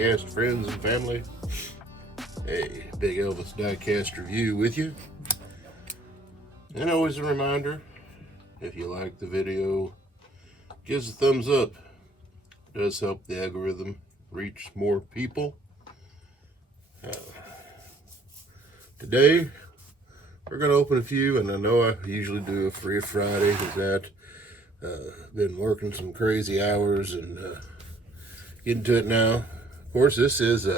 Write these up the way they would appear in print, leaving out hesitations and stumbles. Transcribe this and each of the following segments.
diecast friends and family. A Big Elvis diecast review with you. And always a reminder, if you like the video, give us a thumbs up. It does help the algorithm reach more people. Today, we're going to open a few, and I know I usually do a free Friday because that been working some crazy hours and getting to it now. Of course, this is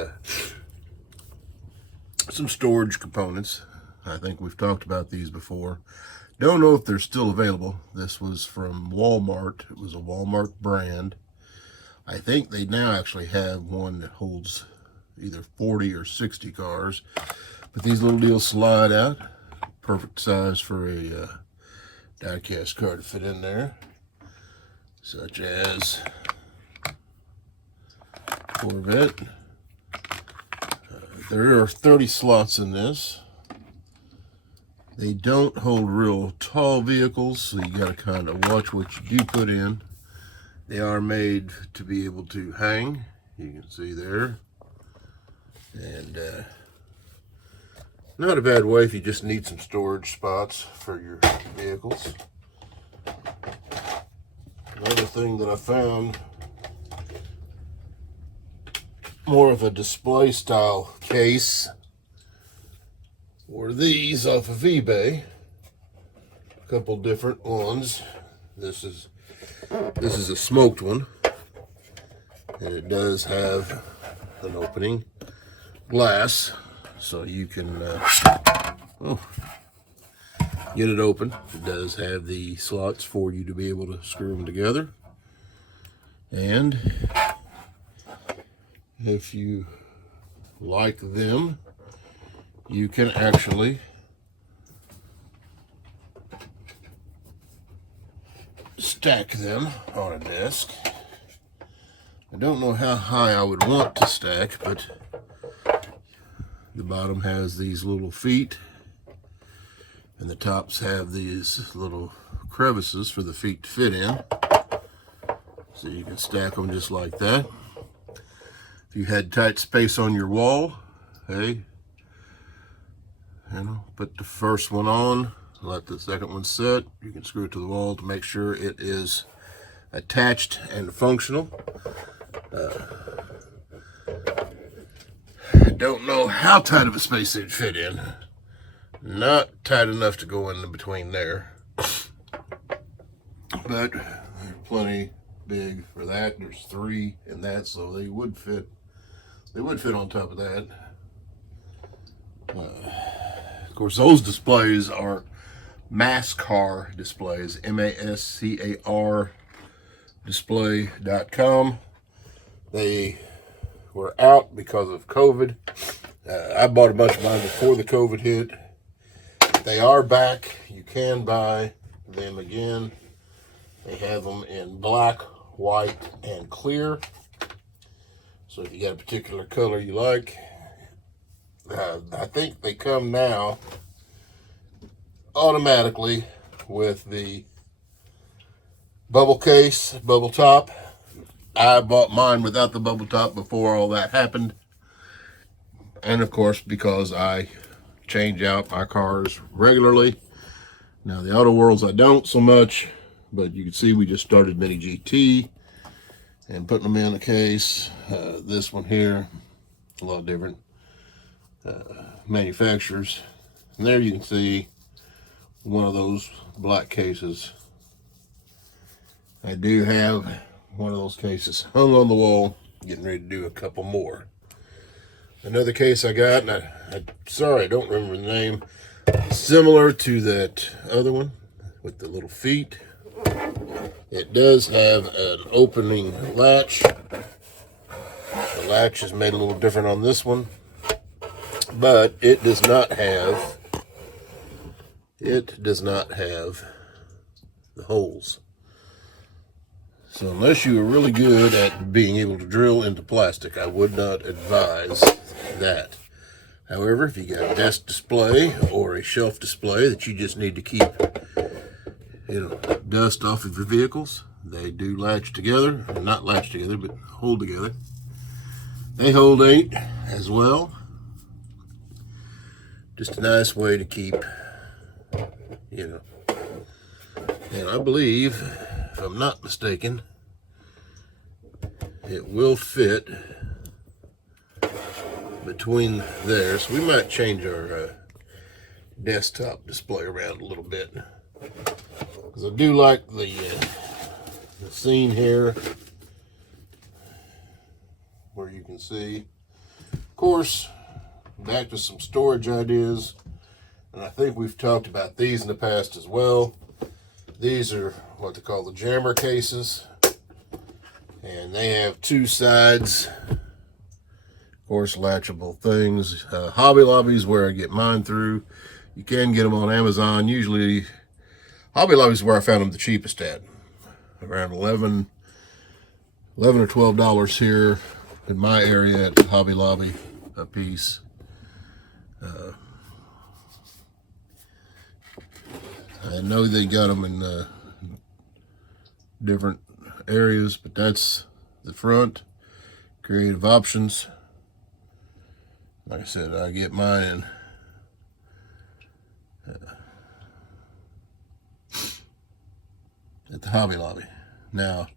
some storage components. I think we've talked about these before. Don't know if they're still available. This was from Walmart. It was a Walmart brand. I think they now actually have one that holds either 40 or 60 cars. But these little deals slide out. Perfect size for a diecast car to fit in there. Such as Corvette. There are 30 slots in this. They don't hold real tall vehicles, so you got to kind of watch what you do put in. They are made to be able to hang. You can see there. And not a bad way if you just need some storage spots for your vehicles. Another thing that I found, more of a display style case, were these off of eBay. A couple different ones. This is a smoked one, and it does have an opening glass, so you can get it open. It does have the slots for you to be able to screw them together, and if you like them, you can actually stack them on a desk. I don't know how high I would want to stack, but the bottom has these little feet, and the tops have these little crevices for the feet to fit in. So you can stack them just like that. If you had tight space on your wall, hey, put the first one on, let the second one set. You can screw it to the wall to make sure it is attached and functional. I don't know how tight of a space they'd fit in. Not tight enough to go in between there, but they're plenty big for that. There's 3 in that, so they would fit. They would fit on top of that. Of course, those displays are Mascar displays, MASCAR display.com. They were out because of COVID. I bought a bunch of mine before the COVID hit. They are back. You can buy them again. They have them in black, white, and clear. So if you got a particular color you like, I think they come now automatically with the bubble case, bubble top. I bought mine without the bubble top before all that happened. And of course, because I change out my cars regularly. Now the Auto Worlds I don't so much, but you can see we just started Mini GT and putting them in a case. This one here, a lot different manufacturers. And there you can see one of those black cases. I do have one of those cases hung on the wall, getting ready to do a couple more. Another case I got, and I'm sorry, I don't remember the name, similar to that other one with the little feet. It does have an opening latch. The latch is made a little different on this one, but it does not have the holes. So unless you are really good at being able to drill into plastic, I would not advise that. However, if you got a desk display or a shelf display that you just need to keep dust off of your vehicles, they do latch together, not latch together, but hold together. They hold 8 as well. Just a nice way to keep, you know. And I believe, if I'm not mistaken, it will fit between there. So we might change our desktop display around a little bit, because I do like the scene here where you can see. Of course, back to some storage ideas, and I think we've talked about these in the past as well. These are what they call the jammer cases, and they have 2 sides, of course, latchable things. Hobby Lobby's where I get mine through. You can get them on Amazon. Usually Hobby Lobby's where I found them the cheapest at, around $11 or $12 here in my area at Hobby Lobby a piece. I know they got them in different areas, but that's the front. Creative options. Like I said, I get mine at the Hobby Lobby. Now,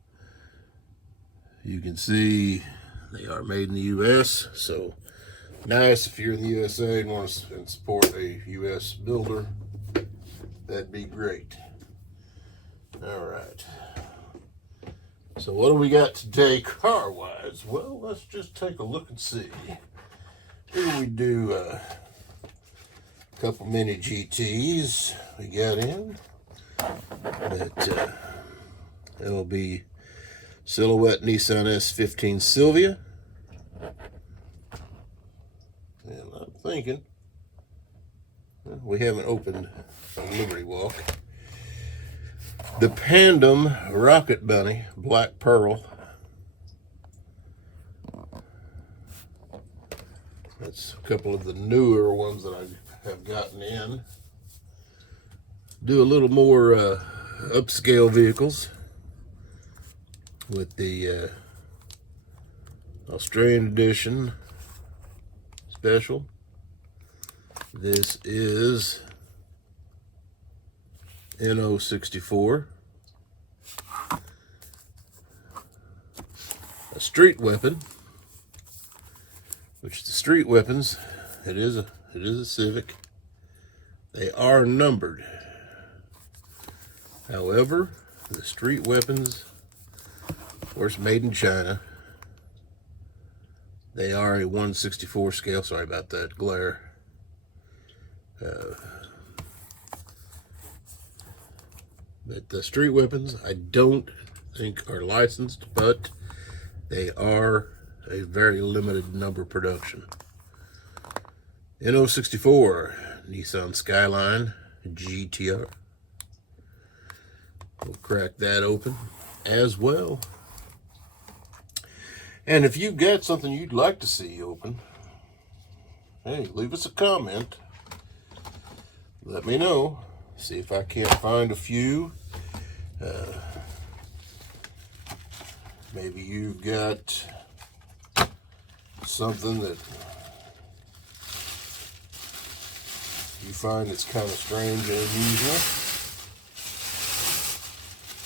you can see they are made in the U.S., so nice if you're in the USA and want to support a U.S. builder. That'd be great. All right. So what do we got today car-wise? Well, let's just take a look and see. Here we do a couple mini GTs we got in. That it'll be Silhouette Nissan S15 Silvia. And I'm thinking, we haven't opened Liberty Walk. The Pandem Rocket Bunny Black Pearl. That's a couple of the newer ones that I have gotten in. Do a little more upscale vehicles with the Australian edition special. This is NO64, a street weapon, which the street weapons, it is a Civic. They are numbered. However, the street weapons, of course, made in China. They are a 1/64 scale. Sorry about that glare. But the street weapons, I don't think are licensed, but they are a very limited number production. NO64 Nissan Skyline GTR. We'll crack that open as well. And if you've got something you'd like to see open, hey, leave us a comment. Let me know. See if I can't find a few. Maybe you've got something that you find that's kind of strange and unusual.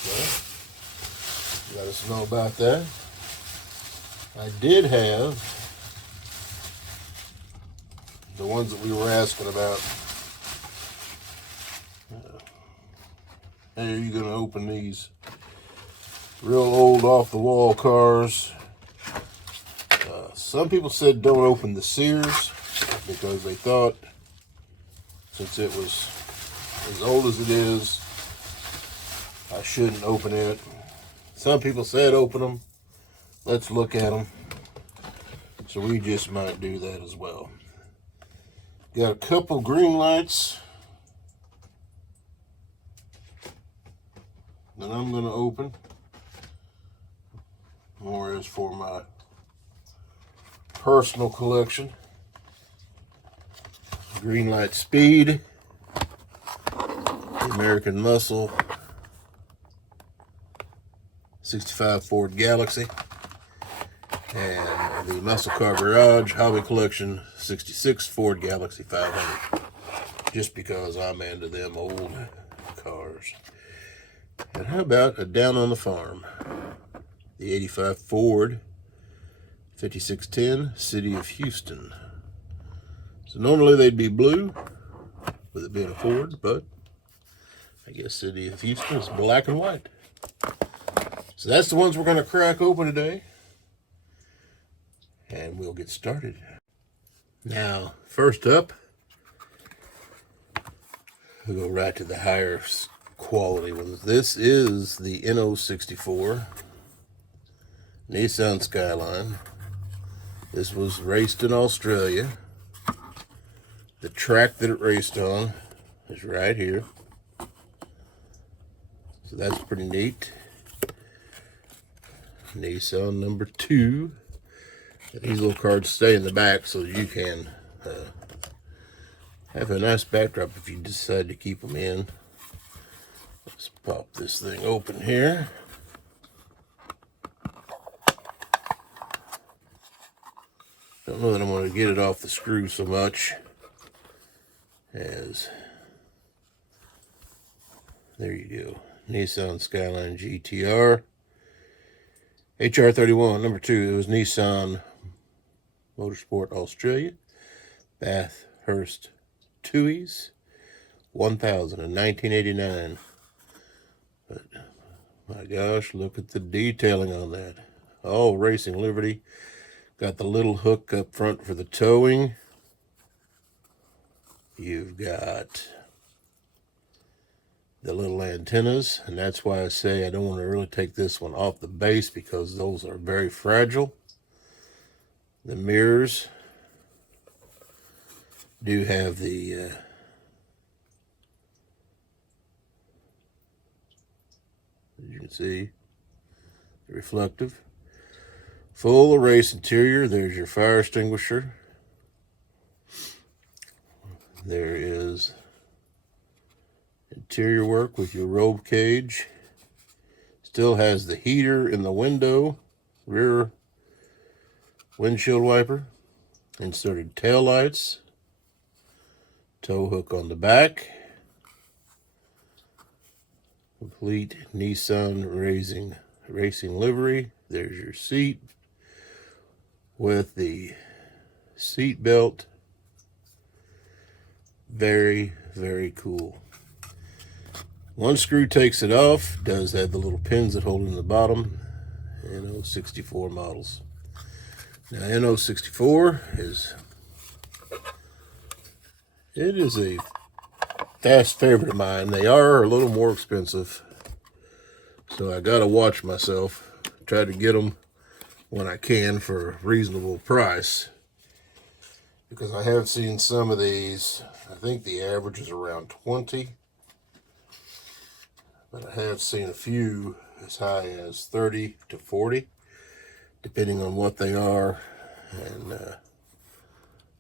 Well, let us know about that. I did have the ones that we were asking about. How are you going to open these real old off-the-wall cars? Some people said don't open the Sears because they thought since it was as old as it is, I shouldn't open it. Some people said open them. Let's look at them. So we just might do that as well. Got a couple green lights that I'm going to open. More is for my personal collection. Green light speed. The American Muscle 65 Ford Galaxy. And the Muscle Car Garage Hobby Collection 66 Ford Galaxy 500. Just because I'm into them old cars. And how about a Down on the Farm? The 85 Ford 5610 City of Houston. So normally they'd be blue, with it being a Ford, but I guess City of Houston is black and white. So that's the ones we're going to crack open today. And we'll get started. Now, first up, we'll go right to the higher quality ones. This is the NO64 Nissan Skyline. This was raced in Australia. The track that it raced on is right here. So that's pretty neat. Nissan number 2. And these little cards stay in the back so you can have a nice backdrop if you decide to keep them in. Let's pop this thing open here. Don't know that I'm going to get it off the screw so much as, there you go, Nissan Skyline GTR. HR31, number 2, it was Nissan Motorsport Australia. Bathurst Tuies, 1000 in 1989. But my gosh, look at the detailing on that. All racing liberty. Got the little hook up front for the towing. You've got the little antennas, and that's why I say I don't want to really take this one off the base because those are very fragile. The mirrors do have the as you can see, reflective. Full race interior. There's your fire extinguisher. There is interior work with your roll cage. Still has the heater in the window, rear windshield wiper, inserted tail lights, tow hook on the back, complete Nissan racing livery. There's your seat with the seat belt. Very, very cool. One screw takes it off. Does have the little pins that hold in the bottom. NO64 models. Now NO64 is a fast favorite of mine. They are a little more expensive, so I gotta watch myself. Try to get them when I can for a reasonable price, because I have seen some of these. I think the average is around 20, but I have seen a few as high as 30 to 40, depending on what they are and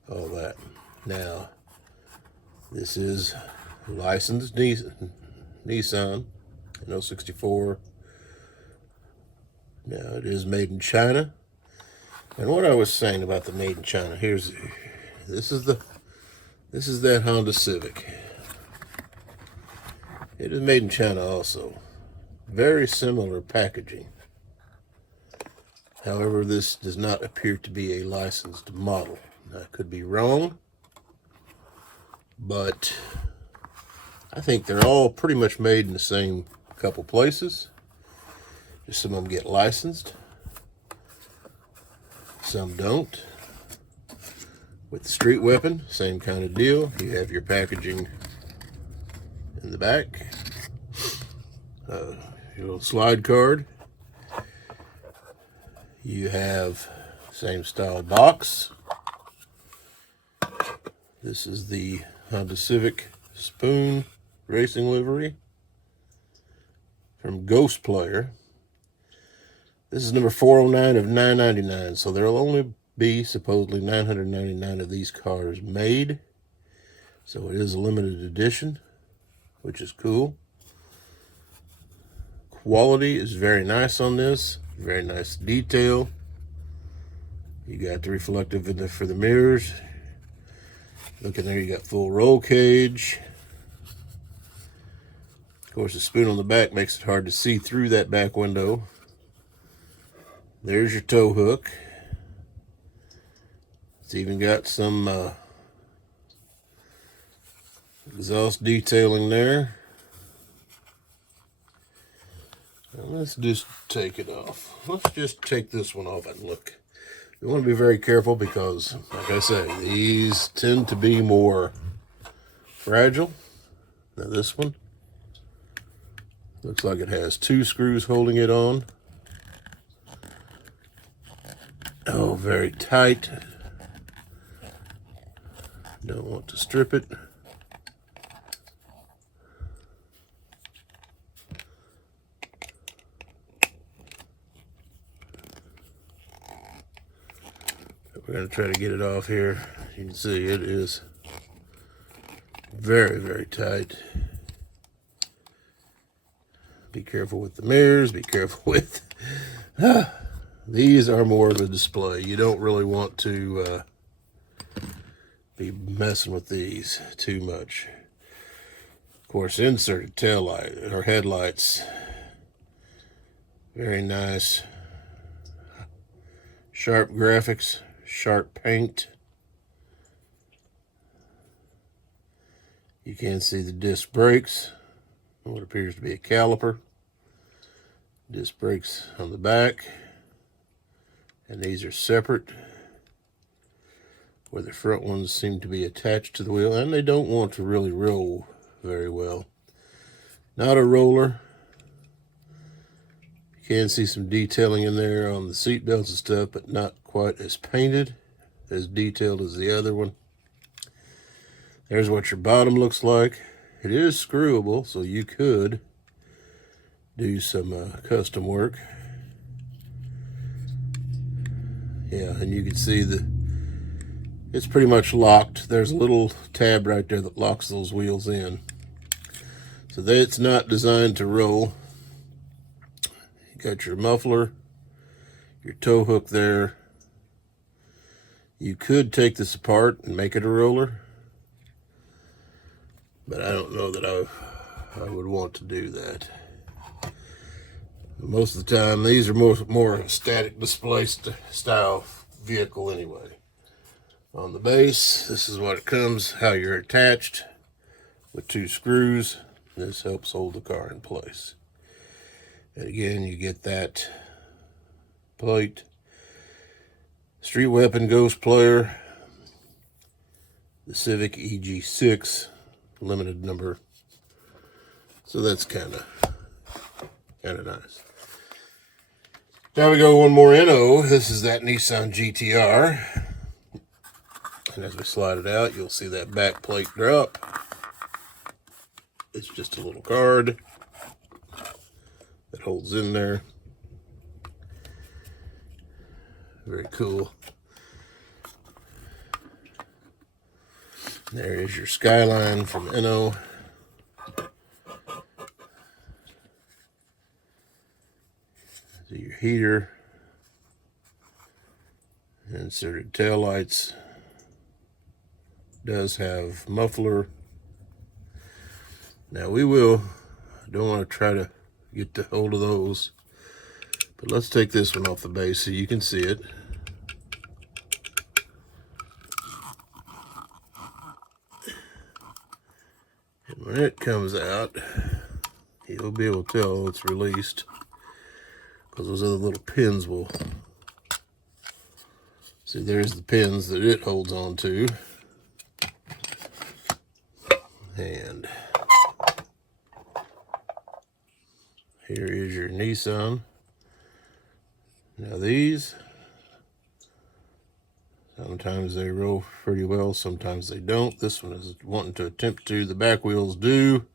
all that. Now, this is licensed Nissan NO64. Now, it is made in China. And what I was saying about the made in China, this is that Honda Civic. It is made in China also. Very similar packaging. However, this does not appear to be a licensed model. I could be wrong, but I think they're all pretty much made in the same couple places. Just some of them get licensed. Some don't. With the street weapon, same kind of deal. You have your packaging in the back. Your little slide card. You have same style box. This is the Honda Civic Spoon racing livery from Ghost Player. This is number 409 of 999, so there'll only be supposedly 999 of these cars made. So it is a limited edition, which is cool. Quality is very nice on this, very nice detail. You got the reflective in there for the mirrors. Look in there, you got full roll cage. Of course, the spoon on the back makes it hard to see through that back window. There's your tow hook. It's even got some exhaust detailing there. Now let's just take it off. Let's just take this one off and look. You want to be very careful because, like I say, these tend to be more fragile. Now this one looks like it has 2 screws holding it on. Oh, very tight. Don't want to strip it. We're going to try to get it off here. You can see it is very, very tight. Be careful with the mirrors. Be careful with... these are more of a display. You don't really want to be messing with these too much. Of course, inserted tail light or headlights. Very nice. Sharp graphics. Sharp paint. You can see the disc brakes, what appears to be a caliper. Disc brakes on the back, and these are separate, where the front ones seem to be attached to the wheel, and they don't want to really roll very well. Not a roller. You can see some detailing in there on the seat belts and stuff, but not quite as painted, as detailed as the other one. There's what your bottom looks like. It is screwable, so you could do some custom work. Yeah, and you can see it's pretty much locked. There's a little tab right there that locks those wheels in. So it's not designed to roll. You got your muffler, your tow hook there. You could take this apart and make it a roller, but I don't know that I would want to do that. Most of the time, these are more static display style vehicle anyway. On the base, this is what it comes, how you're attached with 2 screws. This helps hold the car in place. And again, you get that plate. Street Weapon Ghost Player. The Civic EG6 limited number. So that's kind of nice. Now we go one more NO. This is that Nissan GTR. And as we slide it out, you'll see that back plate drop. It's just a little card that holds in there. Very cool. There is your Skyline from NO. Your heater. Inserted tail lights. Does have muffler. Now I don't want to try to get the hold of those, but let's take this one off the base so you can see it. And when it comes out, you'll be able to tell it's released, because those other little pins will... See, there's the pins that it holds on to. And here is your Nissan. Now these, sometimes they roll pretty well, sometimes they don't. This one is wanting to attempt to. The back wheels do.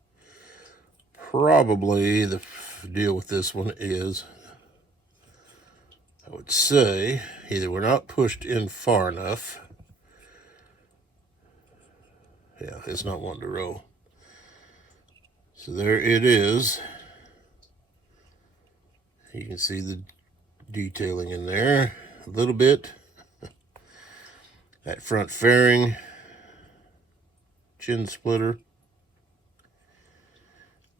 Probably the deal with this one is, I would say, either we're not pushed in far enough. Yeah, it's not wanting to roll. So there it is. You can see the detailing in there a little bit. That front fairing, chin splitter,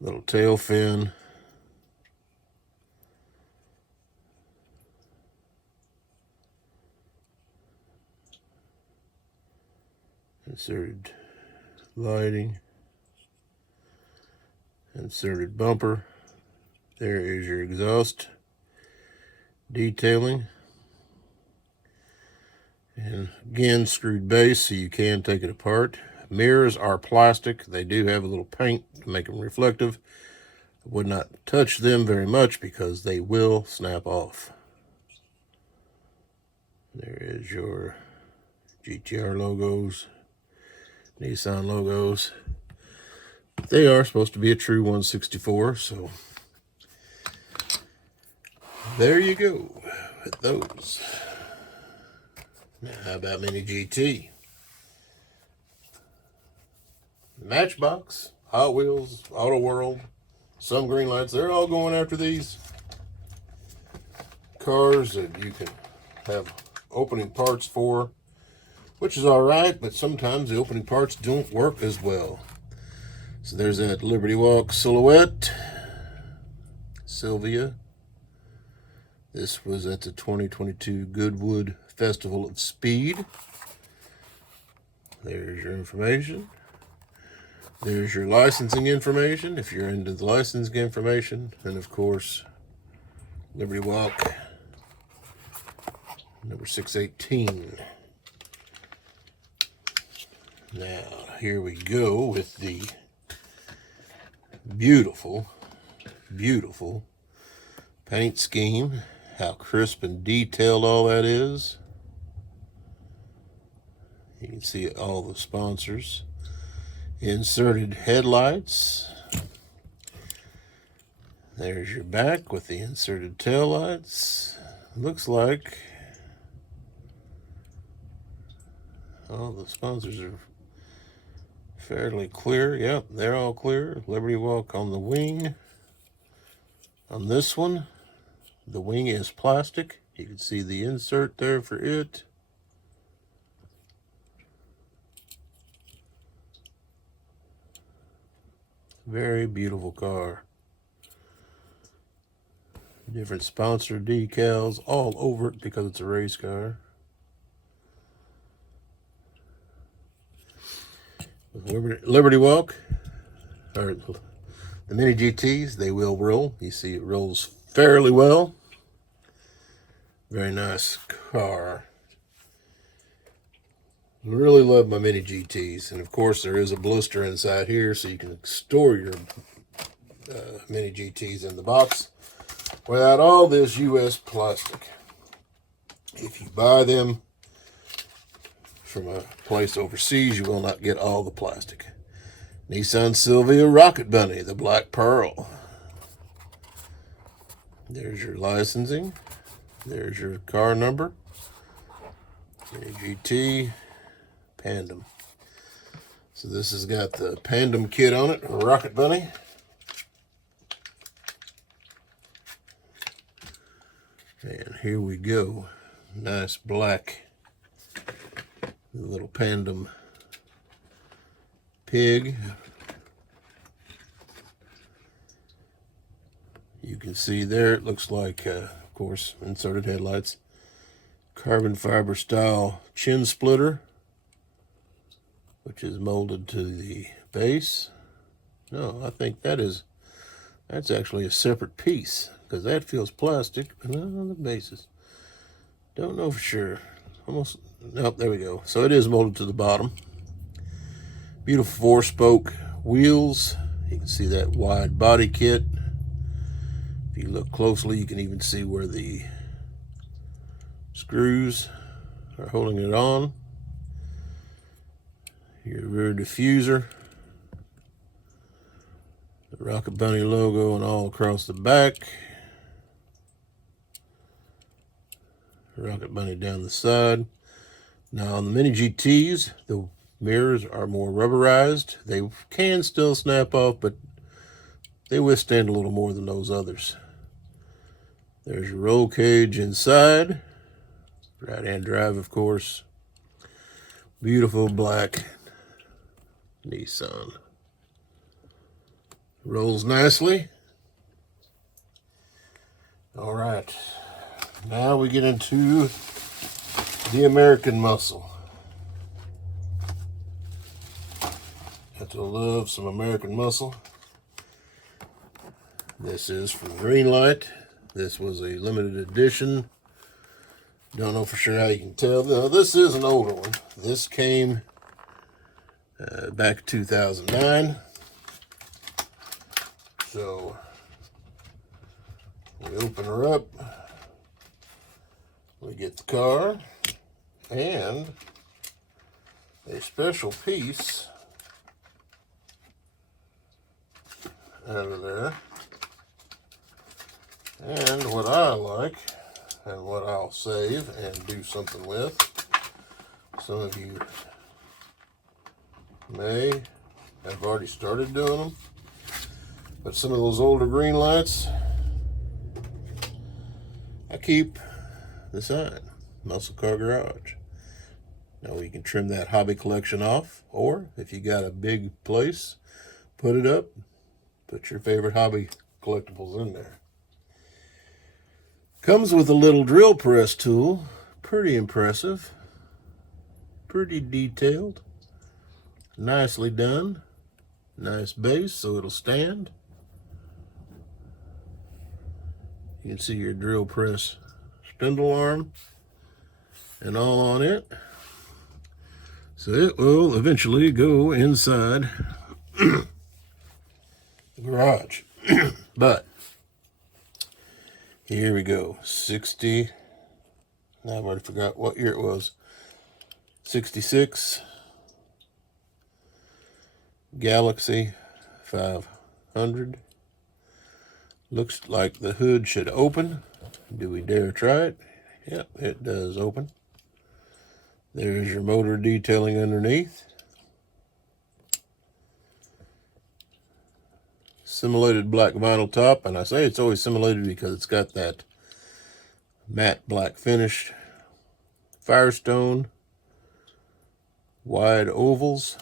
little tail fin, inserted lighting, inserted bumper. There is your exhaust detailing. And again, screwed base so you can take it apart. Mirrors are plastic. They do have a little paint to make them reflective. I would not touch them very much because they will snap off. There is your GTR logos, Nissan logos. They are supposed to be a true 164, so there you go with those. Now, how about Mini GT? Matchbox, Hot Wheels, Auto World, Some Green Lights, they're all going after these cars that you can have opening parts for, which is all right, but sometimes the opening parts don't work as well. So there's that Liberty Walk silhouette, Sylvia. This was at the 2022 Goodwood Festival of Speed. There's your information. There's your licensing information, if you're into the licensing information. And of course, Liberty Walk, number 618. Now, here we go with the beautiful, beautiful paint scheme. How crisp and detailed all that is. You can see all the sponsors. Inserted headlights. There's your back with the inserted taillights. Looks like all the sponsors are fairly clear. Yep, they're all clear. Liberty Walk on the wing. On this one, the wing is plastic. You can see the insert there for it. Very beautiful car. Different sponsor decals all over it because it's a race car. Liberty Walk, or the Mini GTs, they will roll. You see it rolls fairly well. Very nice car. Really love my Mini GTs. And of course there is a blister inside here so you can store your Mini GTs in the box without all this US plastic. If you buy them from a place overseas, you will not get all the plastic. Nissan Sylvia Rocket Bunny, the Black Pearl. There's your licensing. There's your car number. Mini GT Pandem. So this has got the Pandem kit on it, Rocket Bunny. And here we go. Nice black little Pandem pig. You can see there, it looks like, of course, inserted headlights. Carbon fiber style chin splitter, which is molded to the base. No, I think that's actually a separate piece, because that feels plastic, but not on the bases. Don't know for sure. Almost, nope, there we go. So it is molded to the bottom. Beautiful 4-spoke wheels. You can see that wide body kit. If you look closely, you can even see where the screws are holding it on. Your rear diffuser, the Rocket Bunny logo and all across the back. Rocket Bunny down the side. Now on the Mini GTs, the mirrors are more rubberized. They can still snap off, but they withstand a little more than those others. There's your roll cage inside. Right-hand drive, of course. Beautiful black Nissan. Rolls nicely. All right, now we get into the American muscle. Have to love some American muscle. This is from Greenlight. This was a limited edition. Don't know for sure how you can tell. No, this is an older one. This came back in 2009. So we open her up. We get the car and a special piece out of there. And what I like, and what I'll save and do something with, some of you may have already started doing them, but some of those older Greenlights, I keep the sign, Muscle Car Garage. Now you can trim that hobby collection off, or if you got a big place, put it up, put your favorite hobby collectibles in there. Comes with a little drill press tool, pretty impressive, pretty detailed, nicely done, nice base so it'll stand. You can see your drill press spindle arm and all on it. So it will eventually go inside the garage. But here we go. 60. Now I've already forgot what year it was. 66 Galaxy 500. Looks like the hood should open. Do we dare try it? Yep, it does open. There's your motor detailing underneath. Simulated black vinyl top, and I say it's always simulated because it's got that matte black finish. Firestone, wide ovals.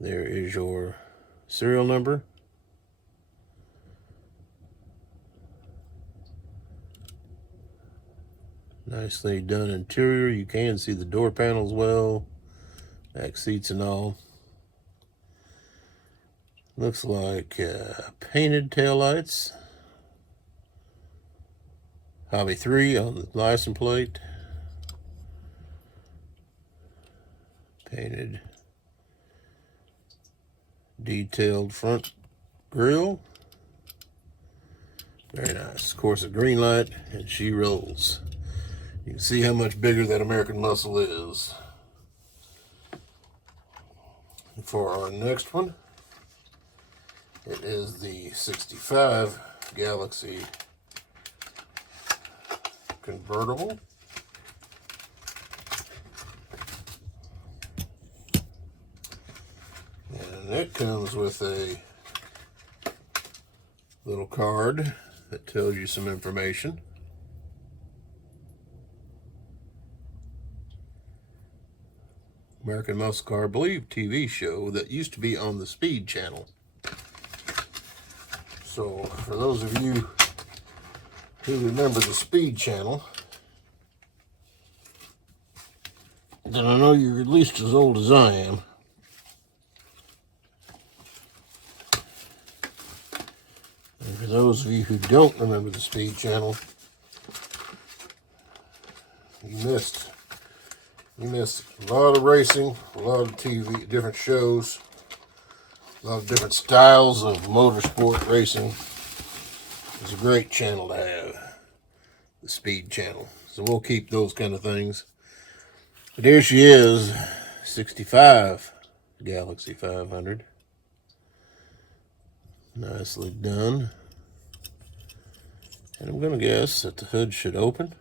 There is your serial number. Nicely done interior. You can see the door panels well, back seats and all. Looks like painted taillights. Hobby 3 on the license plate. Painted, detailed front grille. Very nice. Of course, a Greenlight, and she rolls. You can see how much bigger that American muscle is. For our next one, it is the 65 Galaxy convertible. And it comes with a little card that tells you some information. American Muscle Car, I believe, TV show that used to be on the Speed channel. So, for those of you who remember the Speed channel, then I know you're at least as old as I am. And for those of you who don't remember the Speed channel, you missed a lot of racing, a lot of TV, different shows, a lot of different styles of motorsport racing. It's a great channel to have, the Speed channel. So we'll keep those kind of things. But here she is, 65 Galaxy 500. Nicely done. And I'm going to guess that the hood should open.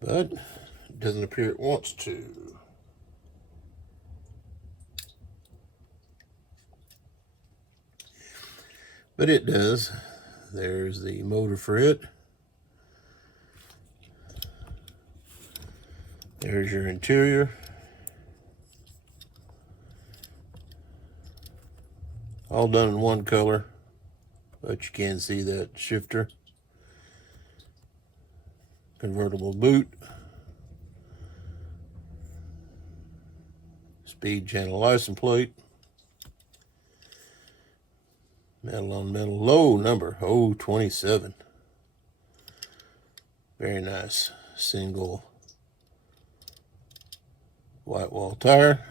But it doesn't appear it wants to. But it does. There's the motor for it. There's your interior. All done in one color, but you can see that shifter. Convertible boot. Speed channel license plate. Metal on metal. Low number 027. Very nice. Single white wall tire.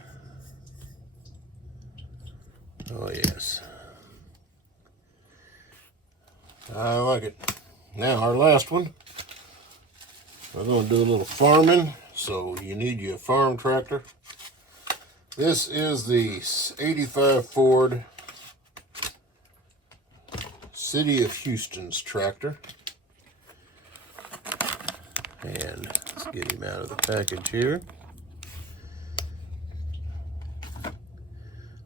Oh yes. I like it. Now our last one. We're going to do a little farming. So you need your farm tractor. This is the 85 Ford City of Houston's tractor. And let's get him out of the package here.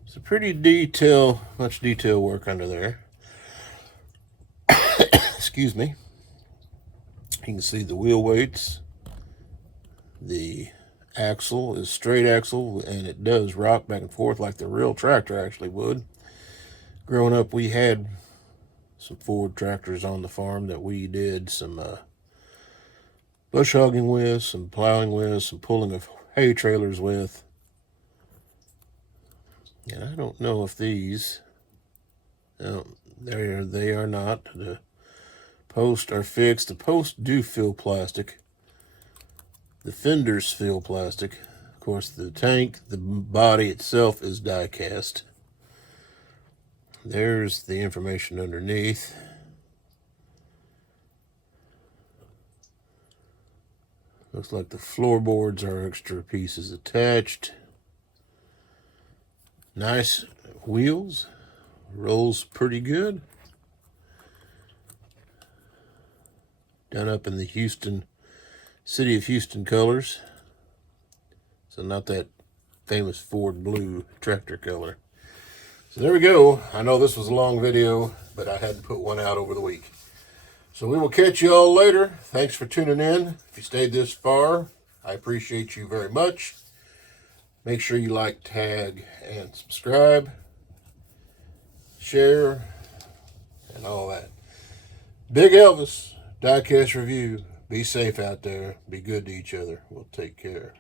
It's a pretty much detail work under there. Excuse me. You can see the wheel weights. The axle is straight axle, and it does rock back and forth like the real tractor actually would. Growing up, we had some Ford tractors on the farm that we did some bush hogging with, some plowing with, some pulling of hay trailers with. And I don't know if these, no, they are not. The posts are fixed. The posts do feel plastic. The fenders feel plastic. Of course, the tank, the body itself is die cast. There's the information underneath. Looks like the floorboards are extra pieces attached. Nice wheels. Rolls pretty good. Done up in the City of Houston colors. So not that famous Ford blue tractor color. So there we go. I know this was a long video, but I had to put one out over the week. So we will catch you all later. Thanks for tuning in. If you stayed this far, I appreciate you very much. Make sure you like, tag, and subscribe. Share, and all that. Big Elvis, Diecast Review. Be safe out there. Be good to each other. We'll take care.